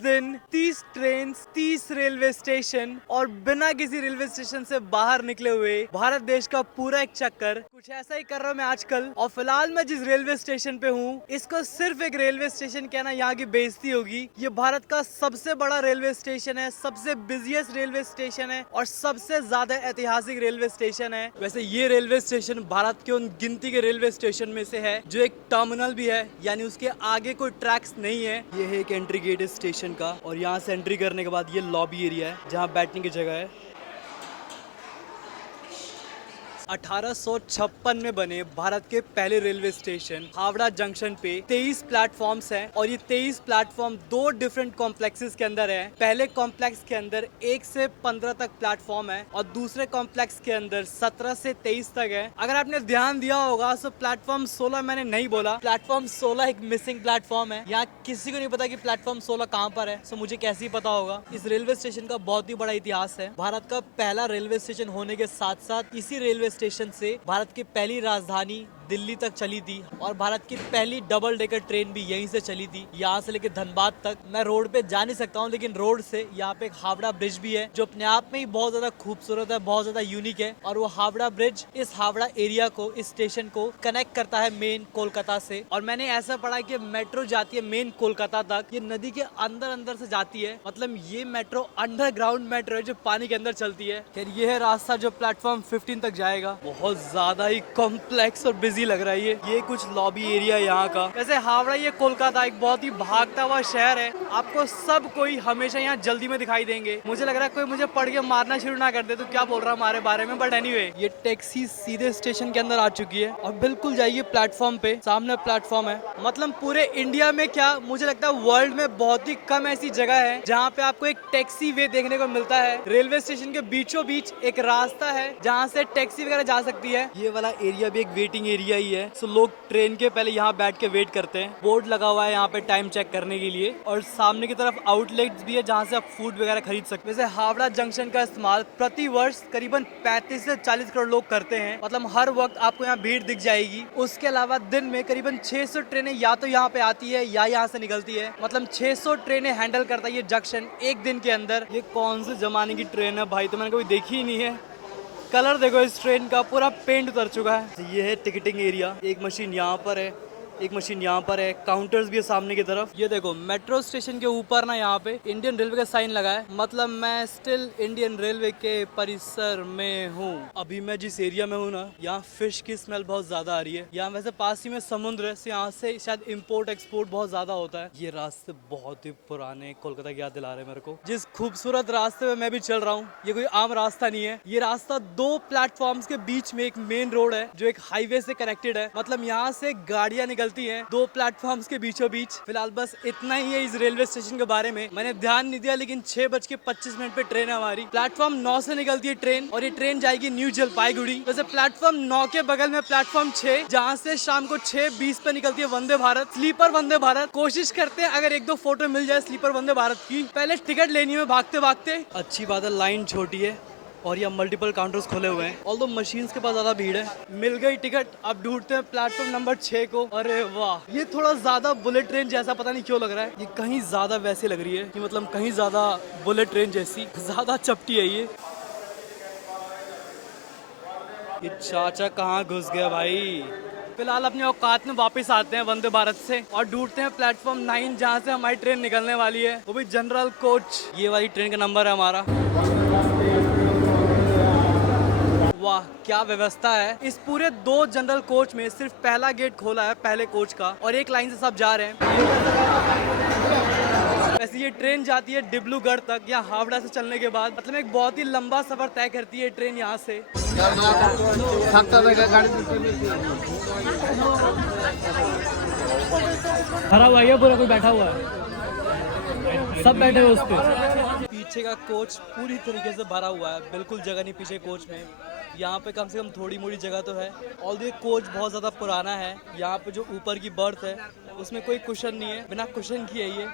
दिन 30 train, 30 railway station और बिना किसी रेलवे स्टेशन से बाहर निकले हुए भारत देश का पूरा एक चक्कर, कुछ ऐसा ही कर रहा हूँ मैं आजकल। और फिलहाल मैं जिस रेलवे स्टेशन पे हूँ, इसको सिर्फ एक रेलवे स्टेशन कहना यहाँ की बेइज्जती होगी। ये भारत का सबसे बड़ा रेलवे स्टेशन है, सबसे बिजिएस्ट रेलवे स्टेशन है और सबसे ज्यादा ऐतिहासिक रेलवे स्टेशन है। वैसे ये रेलवे स्टेशन भारत के उन गिनती के रेलवे स्टेशन में से है जो एक टर्मिनल भी है, यानी उसके आगे कोई ट्रैक्स नहीं है। ये है एक एंट्री गेट इस स्टेशन का और यहाँ से एंट्री करने के बाद ये लॉबी एरिया है जहाँ बैठने की जगह है। 1856 में बने भारत के पहले रेलवे स्टेशन हावड़ा जंक्शन पे 23 प्लेटफॉर्म्स हैं और ये 23 प्लेटफॉर्म दो डिफरेंट कॉम्प्लेक्सेस के अंदर है। पहले कॉम्प्लेक्स के अंदर 1 से 15 तक प्लेटफॉर्म है और दूसरे कॉम्प्लेक्स के अंदर 17 से 23 तक है। अगर आपने ध्यान दिया होगा तो प्लेटफॉर्म 16 मैंने नहीं बोला, प्लेटफॉर्म 16 एक मिसिंग प्लेटफॉर्म है। यहाँ किसी को नहीं पता कि प्लेटफॉर्म 16 कहाँ पर है, सो मुझे कैसे ही पता होगा। इस रेलवे स्टेशन का बहुत ही बड़ा इतिहास है। भारत का पहला रेलवे स्टेशन होने के साथ साथ इसी रेलवे स्टेशन से भारत की पहली राजधानी दिल्ली तक चली थी और भारत की पहली डबल डेकर ट्रेन भी यहीं से चली थी। यहाँ से लेकर धनबाद तक मैं रोड पे जा नहीं सकता हूँ, लेकिन रोड से यहाँ पे एक हावड़ा ब्रिज भी है जो अपने आप में ही बहुत ज्यादा खूबसूरत है, बहुत ज्यादा यूनिक है। और वो हावड़ा ब्रिज इस हावड़ा एरिया को, इस स्टेशन को कनेक्ट करता है मेन कोलकाता से। और मैंने ऐसा पढ़ा कि मेट्रो जाती है मेन कोलकाता तक, ये नदी के अंदर अंदर से जाती है, मतलब ये मेट्रो अंडरग्राउंड मेट्रो है जो पानी के अंदर चलती है। फिर ये है रास्ता जो प्लेटफॉर्म 15 तक जाएगा। बहुत ज्यादा ही कॉम्प्लेक्स और बिजी लग रहा है। ये कुछ लॉबी एरिया यहाँ का। वैसे हावड़ा ये कोलकाता एक बहुत ही भागता हुआ शहर है, आपको सब कोई हमेशा यहाँ जल्दी में दिखाई देंगे। मुझे लग रहा है कोई मुझे पढ़ के मारना शुरू ना कर दे तो क्या बोल रहा है हमारे बारे में, बट एनीवे ये टैक्सी सीधे स्टेशन के अंदर आ चुकी है और बिल्कुल जाइए प्लेटफॉर्म पे, सामने प्लेटफॉर्म है। मतलब पूरे इंडिया में क्या, मुझे लगता है वर्ल्ड में बहुत ही कम ऐसी जगह है जहाँ पे आपको एक टैक्सी वे देखने को मिलता है। रेलवे स्टेशन के बीचों बीच एक रास्ता है जहाँ से टैक्सी वगैरह जा सकती है। ये वाला एरिया भी एक वेटिंग एरिया ही है, सो लोग ट्रेन के पहले यहाँ बैठ के वेट करते हैं। बोर्ड लगा हुआ है यहाँ पे टाइम चेक करने के लिए और सामने की तरफ आउटलेट्स भी है जहाँ से आप फूड वगैरह खरीद सकते हैं। वैसे हावड़ा जंक्शन का इस्तेमाल प्रति वर्ष करीबन 35 से 40 करोड़ लोग करते हैं, मतलब हर वक्त आपको यहाँ भीड़ दिख जाएगी। उसके अलावा दिन में करीबन 600 ट्रेनें या तो यहाँ पे आती है या यहाँ से निकलती है, मतलब 600 ट्रेनें हैंडल करता है ये जंक्शन एक दिन के अंदर। ये कौन से जमाने की ट्रेन है भाई, तो मैंने कभी देखी ही नहीं है। कलर देखो इस ट्रेन का, पूरा पेंट उतर चुका है। ये है टिकटिंग एरिया, एक मशीन यहाँ पर है, एक मशीन यहाँ पर है, काउंटर्स भी है सामने की तरफ। ये देखो मेट्रो स्टेशन के ऊपर ना यहाँ पे इंडियन रेलवे का साइन लगा है, मतलब मैं स्टिल इंडियन रेलवे के परिसर में हूँ। अभी मैं जिस एरिया में हूँ ना, यहाँ फिश की स्मेल बहुत ज्यादा आ रही है। यहाँ वैसे पास ही में समुद्र है, यहाँ से शायद इम्पोर्ट एक्सपोर्ट बहुत ज्यादा होता है। ये रास्ते बहुत ही पुराने कोलकाता की याद दिला रहे हैं मेरे को। जिस खूबसूरत रास्ते में मैं भी चल रहा हूँ, ये कोई आम रास्ता नहीं है। ये रास्ता दो प्लेटफॉर्म्स के बीच में एक मेन रोड है जो एक हाईवे से कनेक्टेड है, मतलब यहाँ से गाड़ियाँ निकलती है दो प्लेटफॉर्म्स के बीचों बीच। फिलहाल बस इतना ही है इस रेलवे स्टेशन के बारे में, मैंने ध्यान नहीं दिया, लेकिन 6:25 पे ट्रेन है हमारी। प्लेटफॉर्म 9 से निकलती है ट्रेन और ये ट्रेन जाएगी न्यू जलपाईगुड़ी। वैसे प्लेटफॉर्म 9 के बगल में प्लेटफॉर्म 6, जहाँ से शाम को 6:20 पे निकलती है वंदे भारत, स्लीपर वंदे भारत। कोशिश करते हैं अगर 1-2 फोटो मिल जाए स्लीपर वंदे भारत की। पहले टिकट लेनी है भागते भागते। अच्छी बात है लाइन छोटी है और यहाँ मल्टीपल काउंटर्स खोले हुए हैं, ऑल्दो मशीन्स के पास ज्यादा भीड़ है। मिल गई टिकट, अब ढूंढते हैं प्लेटफॉर्म नंबर 6 को। अरे वाह, ये थोड़ा ज्यादा बुलेट ट्रेन जैसा पता नहीं क्यों लग रहा है। ये कहीं ज्यादा वैसे लग रही है कि मतलब कहीं ज्यादा बुलेट ट्रेन जैसी, ज्यादा चपटी है ये। चाचा कहाँ घुस गया भाई। फिलहाल अपने औकात में वापस आते हैं वंदे भारत से और ढूंढते हैं प्लेटफॉर्म 9 जहाँ से हमारी ट्रेन निकलने वाली है, वो भी जनरल कोच। ये वाली ट्रेन का नंबर है हमारा। वाह क्या व्यवस्था है। इस पूरे 2 जनरल कोच में सिर्फ पहला गेट खोला है पहले कोच का और एक लाइन से सब जा रहे हैं। वैसे ये ट्रेन जाती है डिब्रूगढ़ तक या हावड़ा से चलने के बाद, मतलब एक बहुत ही लंबा सफर तय करती है ट्रेन यहाँ से। भरा हुआ है पूरा, कोई बैठा हुआ है, सब बैठे हुए उस पे। पीछे का कोच पूरी तरीके से भरा हुआ है, बिल्कुल जगह नहीं पीछे कोच में। यहाँ पे कम से कम थोड़ी मोड़ी जगह तो है। और ये कोच बहुत ज़्यादा पुराना है। यहाँ पे जो ऊपर की बर्थ है उसमें कोई कुशन नहीं है, बिना कुशन की है ये।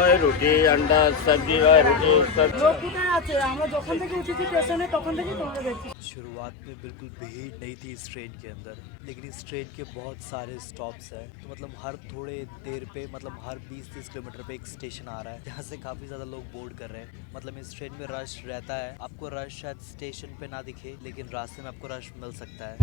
ওই রুটি আন্ডা সবজি ওই রুটি সবজি লোক কোথায় আছে? আমরা যখন থেকে উঠেছি স্টেশনে তখন থেকেই তোমরা দেখছি। शुरुआत में बिल्कुल भीड़ नहीं थी इस ट्रेन के अंदर, लेकिन इस ट्रेन के बहुत सारे स्टॉप्स हैं, तो मतलब हर थोड़े देर पे मतलब हर 20-30 किलोमीटर पे एक स्टेशन आ रहा है जहाँ से काफ़ी ज़्यादा लोग बोर्ड कर रहे हैं। मतलब इस ट्रेन में रश रहता है, आपको रश शायद स्टेशन पे ना दिखे, लेकिन रास्ते में आपको रश मिल सकता है।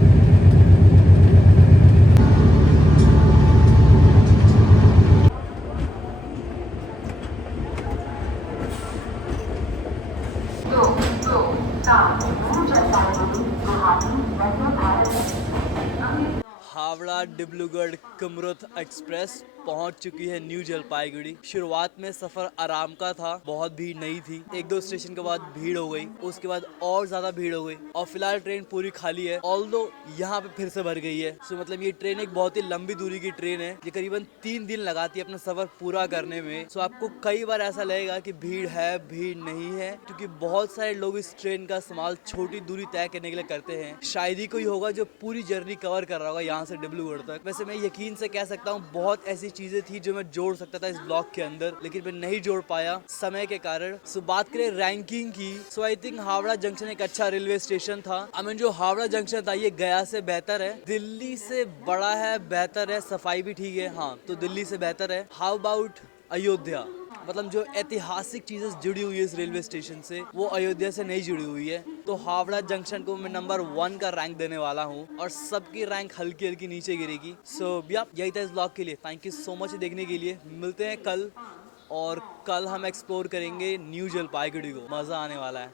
हावड़ा डिब्रूगढ़ कमरुथ एक्सप्रेस पहुंच चुकी है न्यू जलपाईगुड़ी। शुरुआत में सफर आराम का था, बहुत भीड़ नहीं थी। एक दो स्टेशन के बाद भीड़ हो गई, उसके बाद और ज्यादा भीड़ हो गई और फिलहाल ट्रेन पूरी खाली है, ऑल्दो यहाँ पे फिर से भर गई है। सो मतलब ये ट्रेन एक बहुत ही लंबी दूरी की ट्रेन है, ये करीबन 3 दिन लगाती है अपना सफर पूरा करने में। सो आपको कई बार ऐसा लगेगा कि भीड़ है भीड़ नहीं है, क्योंकि बहुत सारे लोग इस ट्रेन का इस्तेमाल छोटी दूरी तय करने के लिए करते हैं। शायद ही कोई होगा जो पूरी जर्नी कवर कर रहा होगा यहाँ से डिब्रूगढ़ तक। वैसे मैं यकीन से कह सकता हूँ बहुत ऐसी चीजें थी जो मैं जोड़ सकता था इस ब्लॉग के अंदर, लेकिन मैं नहीं जोड़ पाया समय के कारण। सो बात करें रैंकिंग की, सो आई थिंक हावड़ा जंक्शन एक अच्छा रेलवे स्टेशन था। आई मीन जो हावड़ा जंक्शन था ये गया से बेहतर है, दिल्ली से बड़ा है, बेहतर है, सफाई भी ठीक है, हाँ तो दिल्ली से बेहतर है। How about Ayodhya? मतलब जो ऐतिहासिक चीजें जुड़ी हुई है इस रेलवे स्टेशन से वो अयोध्या से नहीं जुड़ी हुई है। तो हावड़ा जंक्शन को मैं नंबर 1 का रैंक देने वाला हूँ और सबकी रैंक हल्की हल्की नीचे गिरेगी। सो यही था इस ब्लॉग के लिए। थैंक यू सो मच देखने के लिए। मिलते हैं कल, और कल हम एक्सप्लोर करेंगे न्यू जलपाईगुड़ी को, मज़ा आने वाला है।